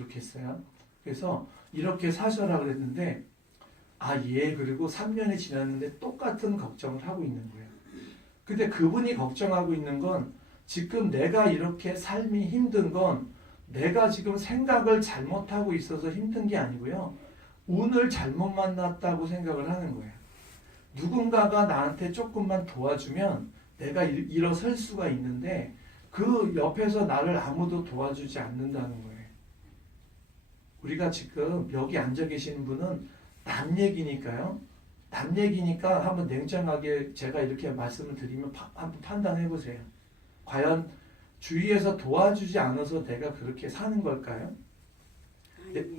그렇겠어요? 그래서 이렇게 사셔라 그랬는데 그리고 3년이 지났는데 똑같은 걱정을 하고 있는 거예요. 근데 그분이 걱정하고 있는 건 지금 내가 이렇게 삶이 힘든 건 내가 지금 생각을 잘못하고 있어서 힘든 게 아니고요. 운을 잘못 만났다고 생각을 하는 거예요. 누군가가 나한테 조금만 도와주면 내가 일어설 수가 있는데 그 옆에서 나를 아무도 도와주지 않는다는 거예요. 우리가 지금 여기 앉아 계시는 분은 남 얘기니까요. 남 얘기니까 한번 냉정하게 제가 이렇게 말씀을 드리면 한번 판단해 보세요. 과연 주위에서 도와주지 않아서 내가 그렇게 사는 걸까요?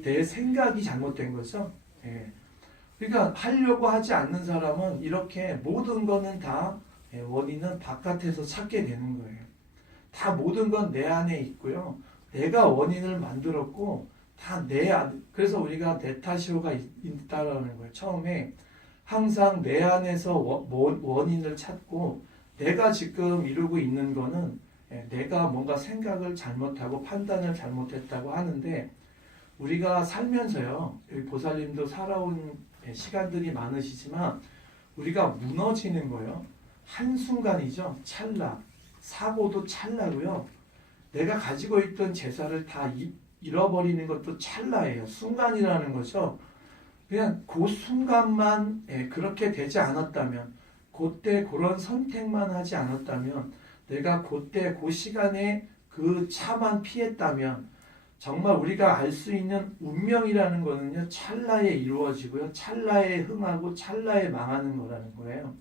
내 생각이 잘못된 거죠. 예. 그러니까 하려고 하지 않는 사람은 이렇게 모든 거는 다 원인은 바깥에서 찾게 되는 거예요. 다 모든 건 내 안에 있고요. 내가 원인을 만들었고 다 내 안. 그래서 우리가 내 탓이오가 있다라는 거예요. 처음에 항상 내 안에서 원인을 찾고 내가 지금 이루고 있는 거는 내가 뭔가 생각을 잘못하고 판단을 잘못했다고 하는데 우리가 살면서요. 여기 보살님도 살아온 시간들이 많으시지만 우리가 무너지는 거요. 한순간이죠. 찰나. 사고도 찰나고요. 내가 가지고 있던 재산을 다 잃어버리는 것도 찰나예요. 순간이라는 거죠. 그냥 그 순간만 그렇게 되지 않았다면 그때 그런 선택만 하지 않았다면 내가 그때 그 시간에 그 차만 피했다면 정말 우리가 알 수 있는 운명이라는 거는요. 찰나에 이루어지고요. 찰나에 흥하고 찰나에 망하는 거라는 거예요.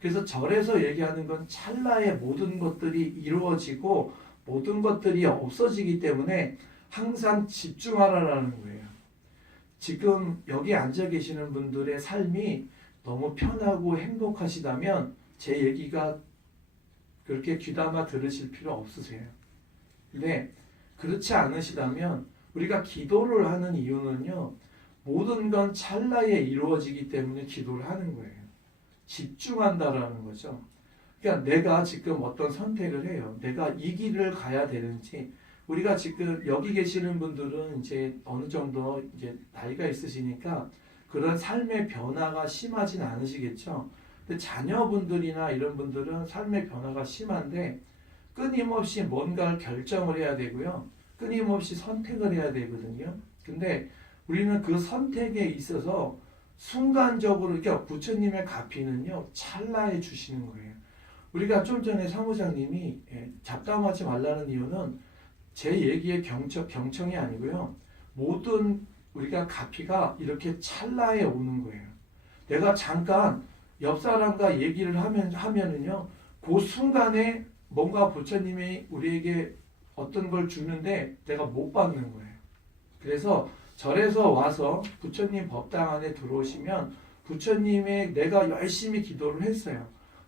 그래서 절에서 얘기하는 건 찰나에 모든 것들이 이루어지고 모든 것들이 없어지기 때문에 항상 집중하라라는 거예요. 지금 여기 앉아 계시는 분들의 삶이 너무 편하고 행복하시다면 제 얘기가 그렇게 귀담아 들으실 필요 없으세요. 근데 그렇지 않으시다면 우리가 기도를 하는 이유는요. 모든 건 찰나에 이루어지기 때문에 기도를 하는 거예요. 집중한다라는 거죠. 그러니까 내가 지금 어떤 선택을 해요. 내가 이 길을 가야 되는지 우리가 지금 여기 계시는 분들은 이제 어느 정도 이제 나이가 있으시니까 그런 삶의 변화가 심하진 않으시겠죠. 근데 자녀분들이나 이런 분들은 삶의 변화가 심한데 끊임없이 뭔가를 결정을 해야 되고요. 끊임없이 선택을 해야 되거든요. 근데 우리는 그 선택에 있어서 순간적으로, 그러니까 부처님의 가피는요, 찰나에 주시는 거예요. 우리가 좀 전에 사무장님이 잡담하지 말라는 이유는 제 얘기의 경청이 아니고요. 모든 우리가 가피가 이렇게 찰나에 오는 거예요. 내가 잠깐 옆 사람과 얘기를 하면은요, 그 순간에 뭔가 부처님이 우리에게 어떤 걸 주는데 내가 못 받는 거예요. 그래서 절에서 와서 부처님 법당 안에 들어오시면 부처님의 내가 열심히 기도를 했어요.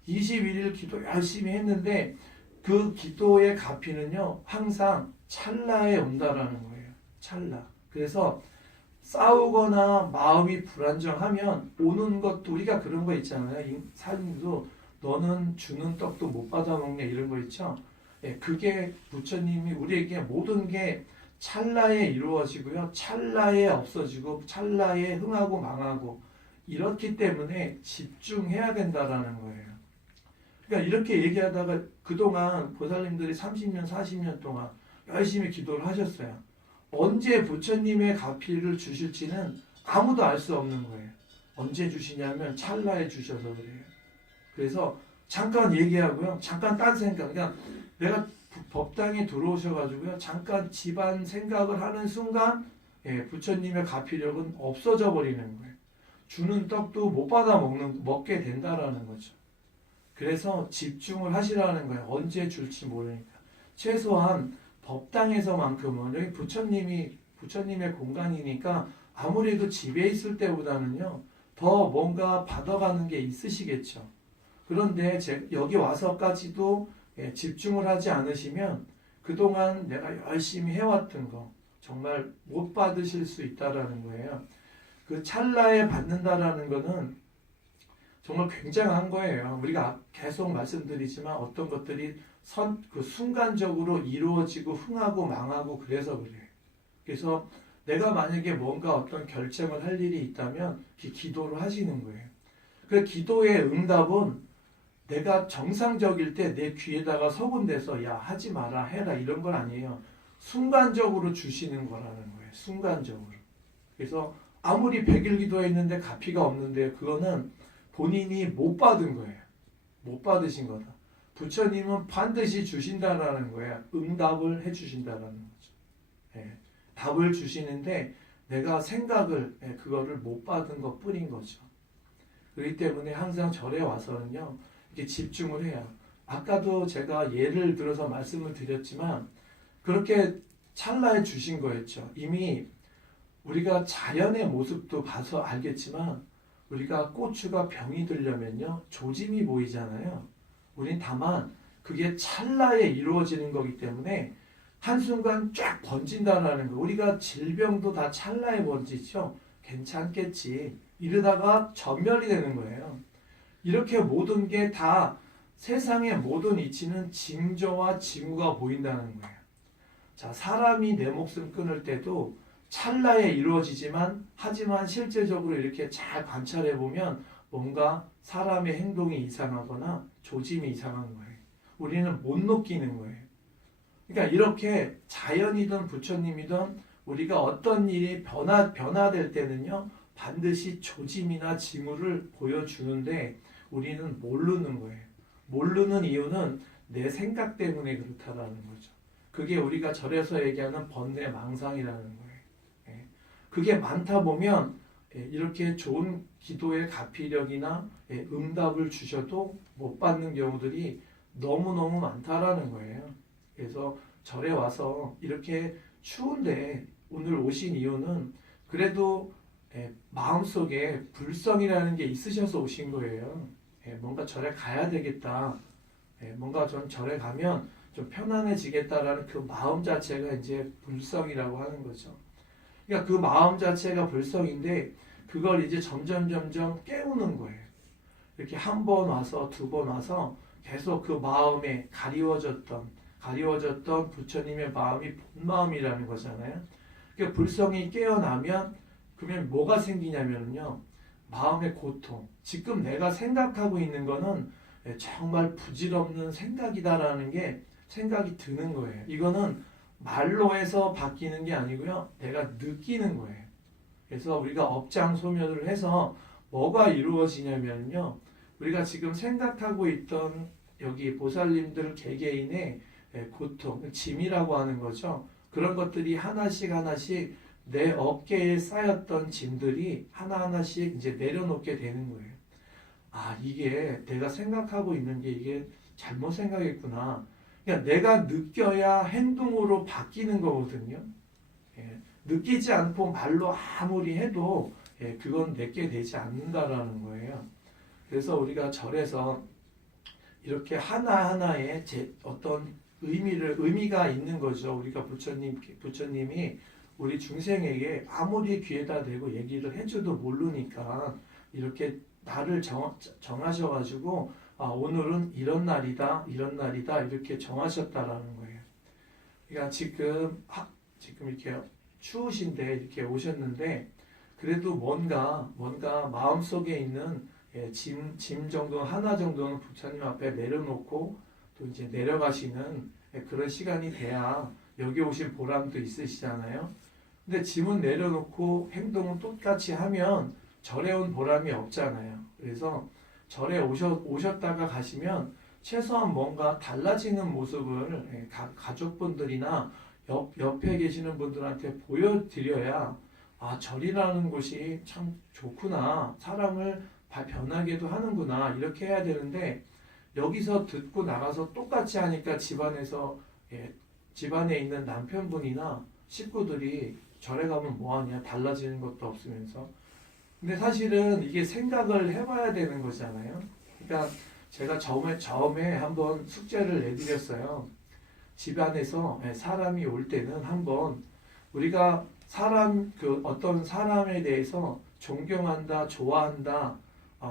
21일 기도 열심히 했는데 그 기도의 가피는요, 항상 찰나에 온다라는 거예요. 찰나. 그래서 싸우거나 마음이 불안정하면 오는 것도 우리가 그런 거 있잖아요. 사님도 너는 주는 떡도 못 받아먹냐 이런 거 있죠. 그게 부처님이 우리에게 모든 게 찰나에 이루어지고요. 찰나에 없어지고 찰나에 흥하고 망하고 이렇기 때문에 집중해야 된다라는 거예요. 그러니까 이렇게 얘기하다가 그동안 보살님들이 30년, 40년 동안 열심히 기도를 하셨어요. 언제 부처님의 가피를 주실지는 아무도 알 수 없는 거예요. 언제 주시냐면 찰나에 주셔서 그래요. 그래서 잠깐 얘기하고요. 잠깐 딴 생각. 그냥 내가 법당에 들어오셔가지고요. 잠깐 집안 생각을 하는 순간 부처님의 가피력은 없어져 버리는 거예요. 주는 떡도 못 받아 먹게 된다라는 거죠. 그래서 집중을 하시라는 거예요. 언제 줄지 모르니까. 최소한 법당에서만큼은 여기 부처님의 공간이니까 아무래도 집에 있을 때보다는요. 더 뭔가 받아가는 게 있으시겠죠. 그런데 여기 와서까지도 집중을 하지 않으시면 그동안 내가 열심히 해왔던 거 정말 못 받으실 수 있다라는 거예요. 그 찰나에 받는다라는 거는 정말 굉장한 거예요. 우리가 계속 말씀드리지만 어떤 것들이 순간적으로 이루어지고 흥하고 망하고 그래서 그래요. 그래서 내가 만약에 뭔가 어떤 결정을 할 일이 있다면 기도를 하시는 거예요. 그 기도의 응답은 내가 정상적일 때 내 귀에다가 서군대서 야 하지 마라 해라 이런 건 아니에요. 순간적으로 주시는 거라는 거예요. 순간적으로. 그래서 아무리 100일 기도했는데 갚이가 없는데 그거는 본인이 못 받은 거예요. 못 받으신 거다. 부처님은 반드시 주신다라는 거예요. 응답을 해주신다라는 거죠. 예, 답을 주시는데 내가 생각을 그거를 못 받은 것 뿐인 거죠. 그렇기 때문에 항상 절에 와서는요 이렇게 집중을 해요. 아까도 제가 예를 들어서 말씀을 드렸지만 그렇게 찰나에 주신 거였죠. 이미 우리가 자연의 모습도 봐서 알겠지만 우리가 고추가 병이 들려면요 조짐이 보이잖아요. 우린 다만 그게 찰나에 이루어지는 거기 때문에 한순간 쫙 번진다라는 거. 우리가 질병도 다 찰나에 번지죠. 괜찮겠지. 이러다가 전멸이 되는 거예요. 이렇게 모든 게 다 세상의 모든 이치는 징조와 징후가 보인다는 거예요. 자, 사람이 내 목숨 끊을 때도 찰나에 이루어지지만 하지만 실제적으로 이렇게 잘 관찰해 보면 뭔가 사람의 행동이 이상하거나 조짐이 이상한 거예요. 우리는 못 느끼는 거예요. 그러니까 이렇게 자연이든 부처님이든 우리가 어떤 일이 변화될 때는요 반드시 조짐이나 징후를 보여주는데 우리는 모르는 거예요. 모르는 이유는 내 생각 때문에 그렇다라는 거죠. 그게 우리가 절에서 얘기하는 번뇌 망상이라는 거예요. 예. 그게 많다 보면 이렇게 좋은 기도의 가피력이나 응답을 주셔도 못 받는 경우들이 너무너무 많다라는 거예요. 그래서 절에 와서 이렇게 추운데 오늘 오신 이유는 그래도 마음속에 불성이라는 게 있으셔서 오신 거예요. 뭔가 절에 가야 되겠다. 뭔가 좀 절에 가면 좀 편안해지겠다라는 그 마음 자체가 이제 불성이라고 하는 거죠. 그러니까 그 마음 자체가 불성인데 그걸 이제 점점 깨우는 거예요. 이렇게 한 번 와서 두 번 와서 계속 그 마음에 가리워졌던 부처님의 마음이 본 마음이라는 거잖아요. 그러니까 불성이 깨어나면 그러면 뭐가 생기냐면요. 마음의 고통. 지금 내가 생각하고 있는 거는 정말 부질없는 생각이다라는 게 생각이 드는 거예요. 이거는 말로 해서 바뀌는 게 아니고요. 내가 느끼는 거예요. 그래서 우리가 업장소멸을 해서 뭐가 이루어지냐면요. 우리가 지금 생각하고 있던 여기 보살님들 개개인의 고통, 짐이라고 하는 거죠. 그런 것들이 하나씩 내 어깨에 쌓였던 짐들이 하나씩 이제 내려놓게 되는 거예요. 아, 이게 내가 생각하고 있는 게 이게 잘못 생각했구나. 그러니까 내가 느껴야 행동으로 바뀌는 거거든요. 느끼지 않고 말로 아무리 해도 그건 내게 되지 않는다라는 거예요. 그래서 우리가 절에서 이렇게 하나하나의 어떤 의미가 있는 거죠. 우리가 부처님이 우리 중생에게 아무리 귀에다 대고 얘기를 해줘도 모르니까 이렇게 날을 정하셔가지고 아, 오늘은 이런 날이다 이렇게 정하셨다라는 거예요. 그러니까 지금 이렇게 추우신데 이렇게 오셨는데 그래도 뭔가 마음속에 있는 짐 정도 하나 정도는 부처님 앞에 내려놓고 또 이제 내려가시는 그런 시간이 돼야 여기 오신 보람도 있으시잖아요. 근데 짐은 내려놓고 행동은 똑같이 하면 절에 온 보람이 없잖아요. 그래서 절에 오셨다가 가시면 최소한 뭔가 달라지는 모습을 가족분들이나 옆에 계시는 분들한테 보여드려야 아, 절이라는 곳이 참 좋구나. 사람을 변하게도 하는구나. 이렇게 해야 되는데 여기서 듣고 나가서 똑같이 하니까 집안에 있는 남편분이나 식구들이 절에 가면 뭐하냐. 달라지는 것도 없으면서. 근데 사실은 이게 생각을 해봐야 되는 거잖아요. 그러니까 제가 처음에 한번 숙제를 내드렸어요. 집안에서 사람이 올 때는 한번 우리가 어떤 사람에 대해서 존경한다, 좋아한다,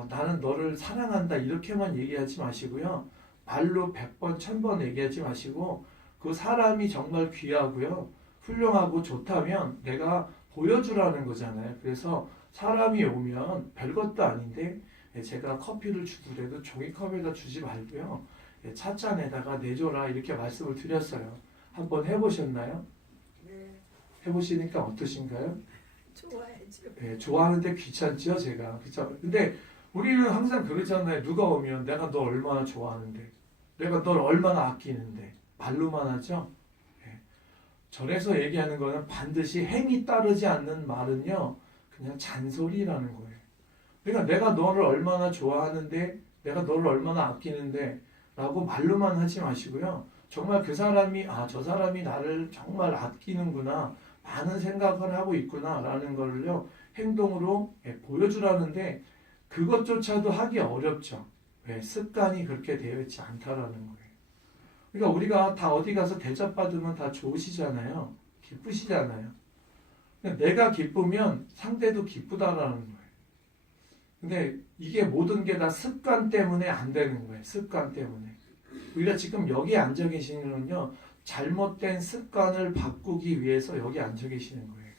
나는 너를 사랑한다 이렇게만 얘기하지 마시고요. 말로 100번, 1000번 얘기하지 마시고 그 사람이 정말 귀하고요. 훌륭하고 좋다면 내가 보여주라는 거잖아요. 그래서 사람이 오면 별것도 아닌데 제가 커피를 주더라도 종이컵에다 주지 말고요. 찻잔에다가 내줘라 이렇게 말씀을 드렸어요. 한번 해보셨나요? 네, 해보시니까 어떠신가요? 좋아야죠. 네, 좋아하는데 귀찮죠, 제가. 그쵸? 근데 우리는 항상 그러잖아요. 누가 오면 내가 너 얼마나 좋아하는데, 내가 널 얼마나 아끼는데, 말로만 하죠? 네. 절에서 얘기하는 거는 반드시 행위 따르지 않는 말은요, 그냥 잔소리라는 거예요. 그러니까 내가 너를 얼마나 좋아하는데, 내가 너를 얼마나 아끼는데, 라고 말로만 하지 마시고요. 정말 그 사람이, 저 사람이 나를 정말 아끼는구나, 많은 생각을 하고 있구나라는 걸요 행동으로 보여주라는데 그것조차도 하기 어렵죠. 왜? 습관이 그렇게 되어 있지 않다라는 거예요. 그러니까 우리가 다 어디 가서 대접받으면 다 좋으시잖아요. 기쁘시잖아요. 내가 기쁘면 상대도 기쁘다라는 거예요. 근데 이게 모든 게 다 습관 때문에 안 되는 거예요. 습관 때문에. 우리가 지금 여기 앉아 계시는 건요. 잘못된 습관을 바꾸기 위해서 여기 앉아 계시는 거예요.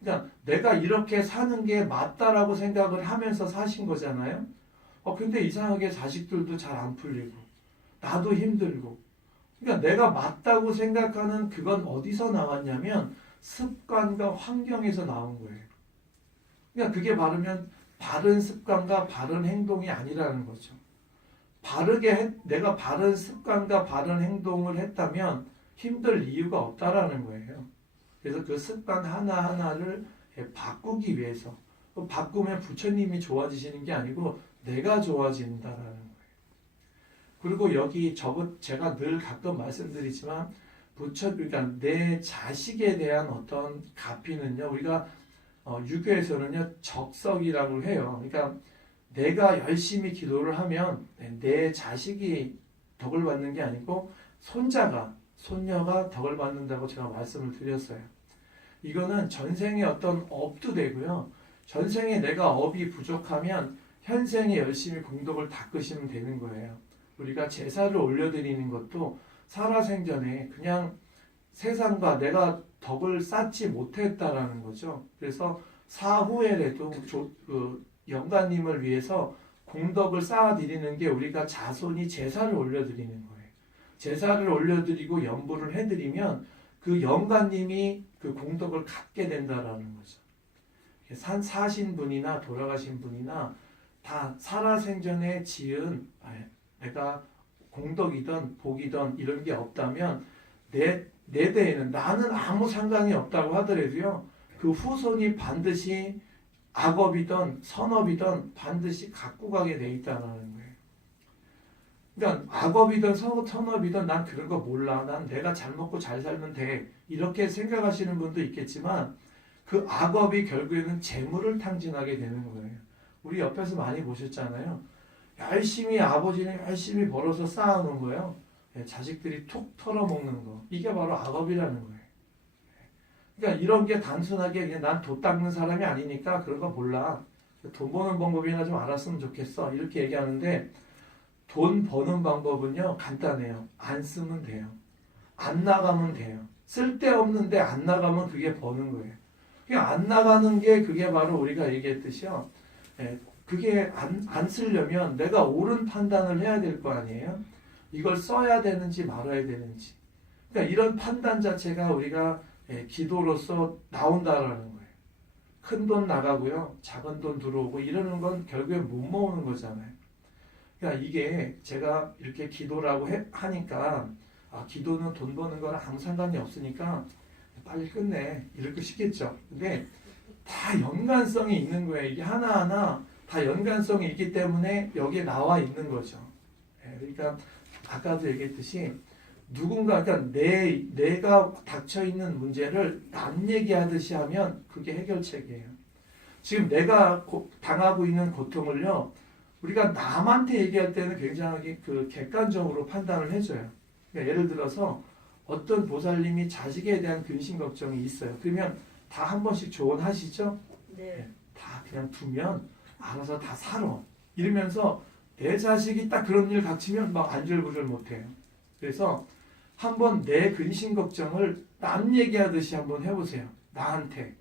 그러니까 내가 이렇게 사는 게 맞다라고 생각을 하면서 사신 거잖아요. 근데 이상하게 자식들도 잘 안 풀리고 나도 힘들고 그러니까 내가 맞다고 생각하는 그건 어디서 나왔냐면 습관과 환경에서 나온 거예요. 그러니까 그게 바른 습관과 바른 행동이 아니라는 거죠. 내가 바른 습관과 바른 행동을 했다면 힘들 이유가 없다라는 거예요. 그래서 그 습관 하나하나를 바꾸기 위해서 바꾸면 부처님이 좋아지시는 게 아니고 내가 좋아진다라는 거예요. 그리고 여기 제가 늘 가끔 말씀드리지만 그러니까 내 자식에 대한 어떤 가피는요. 우리가 유교에서는요 적석이라고 해요. 그러니까 내가 열심히 기도를 하면 내 자식이 덕을 받는 게 아니고 손녀가 덕을 받는다고 제가 말씀을 드렸어요. 이거는 전생의 어떤 업도 되고요. 전생에 내가 업이 부족하면 현생에 열심히 공덕을 닦으시면 되는 거예요. 우리가 제사를 올려드리는 것도 살아생전에 그냥 세상과 내가 덕을 쌓지 못했다라는 거죠. 그래서 사후에라도 영가님을 위해서 공덕을 쌓아드리는 게 우리가 자손이 제사를 올려드리는 거예요. 제사를 올려드리고 연부를 해드리면 그 영가님이 그 공덕을 갖게 된다라는 거죠. 사신 분이나 돌아가신 분이나 다 살아생전에 지은 내가 공덕이든 복이든 이런 게 없다면 내 대에는 나는 아무 상관이 없다고 하더라도요. 그 후손이 반드시 악업이든 선업이든 반드시 갖고 가게 돼 있다는 거예요. 그러니까 악업이든 선업이든 난 그런 거 몰라. 난 내가 잘 먹고 잘 살면 돼. 이렇게 생각하시는 분도 있겠지만 그 악업이 결국에는 재물을 탕진하게 되는 거예요. 우리 옆에서 많이 보셨잖아요. 아버지는 열심히 벌어서 쌓아놓은 거예요. 자식들이 툭 털어먹는 거. 이게 바로 악업이라는 거예요. 그러니까 이런 게 단순하게 그냥 난 돈 닦는 사람이 아니니까 그런 거 몰라. 돈 버는 방법이나 좀 알았으면 좋겠어. 이렇게 얘기하는데 돈 버는 방법은요. 간단해요. 안 쓰면 돼요. 안 나가면 돼요. 쓸데없는데 안 나가면 그게 버는 거예요. 그냥 안 나가는 게 그게 바로 우리가 얘기했듯이요. 그게 안 쓰려면 내가 옳은 판단을 해야 될 거 아니에요. 이걸 써야 되는지 말아야 되는지. 그러니까 이런 판단 자체가 우리가 기도로서 나온다라는 거예요. 큰 돈 나가고요. 작은 돈 들어오고 이러는 건 결국에 못 모으는 거잖아요. 그러니까 이게 제가 이렇게 기도라고 하니까 기도는 돈 버는 거랑 아무 상관이 없으니까 빨리 끝내 이럴 거 싶겠죠. 근데 다 연관성이 있는 거예요. 이게 하나하나 다 연관성이 있기 때문에 여기에 나와 있는 거죠. 그러니까 아까도 얘기했듯이 누군가 그러니까 내가 닥쳐 있는 문제를 남 얘기하듯이 하면 그게 해결책이에요. 지금 내가 당하고 있는 고통을요. 우리가 남한테 얘기할 때는 굉장히 객관적으로 판단을 해줘요. 그러니까 예를 들어서 어떤 보살님이 자식에 대한 근심 걱정이 있어요. 그러면 다 한 번씩 조언하시죠? 네. 다 그냥 두면 알아서 다 살아. 이러면서 내 자식이 딱 그런 일 닥치면 막 안절부절 못해요. 그래서 한번 내 근심 걱정을 남 얘기하듯이 한번 해보세요. 나한테